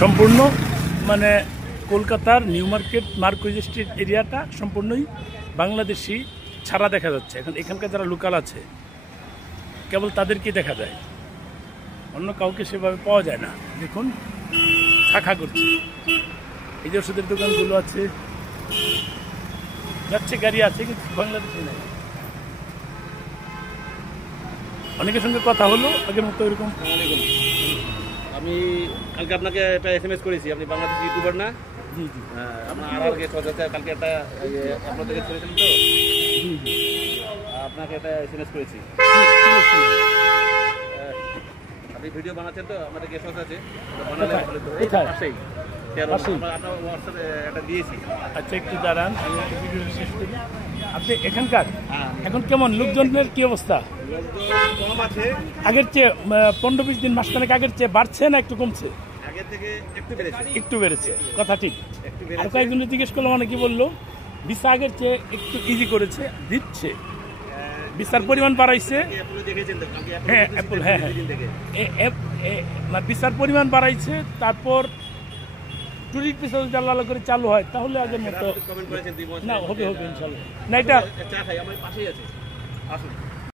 সম্পূর্ণ মানে কলকাতার নিউ মার্কেট মার্কুইজ স্ট্রিট এরিয়াটা সম্পূর্ণই বাংলাদেশি ছাড়া দেখা যাচ্ছে। এখন এখানকার যারা লোকাল আছে কেবল তাদেরকেই দেখা যায়, অন্য কাউকে সেভাবে পাওয়া যায় না। দেখুন শাখা করছে, এই যে ওষুধের দোকানগুলো আছে, যাচ্ছে গাড়ি আছে, কিন্তু বাংলাদেশে নাই। অনেকের সঙ্গে কথা হলো, আগের মতো এরকম। আমি কালকে আপনাকে একটা SMS করেছি, আপনি বাংলাদেশ ইউটিউবার না? জি জি। আপনার আর গেস্ট হচ্ছে, কালকে একটা আপনাদের গেস্ট করেছিলেন তো, জি জি, আপনাকে একটা SMS করেছি। আপনি ভিডিও বানাচ্ছেন তো, আমাদের গেস্ট হাউস আছে, পাশেই আপনার হোয়াটসঅ্যাপে একটা দিয়েছি। আচ্ছা একটু দাঁড়ান, আমি একটা ভিডিও শেষ করি। আপনি এখানকার এখন কেমন লোকজনের কি অবস্থা? কম আছে আগের চেয়ে 15-20 দিন, মাসখানেক আগের চেয়ে বাড়ছে না একটু কমছে? আগের থেকে একটু বেড়েছে। একটু বেড়েছে, কথা ঠিক। আর কয়েকজন জিজ্ঞেস করলাম, অনেকে বললো ভিসা আগের চেয়ে একটু ইজি করেছে, দিচ্ছে, ভিসার পরিমাণ বাড়াইছে। হ্যাঁ অ্যাপল, হ্যাঁ হ্যাঁ, ভিসার পরিমাণ বাড়াইছে। তারপর টুরিস্ট ভিসা যদি আল্লাহ করে চালু হয় তাহলে আগের মতো না হবে, হবে ইনশাল্লাহ। না এটা চা খাই, আমার পাশেই আছে, আসুন।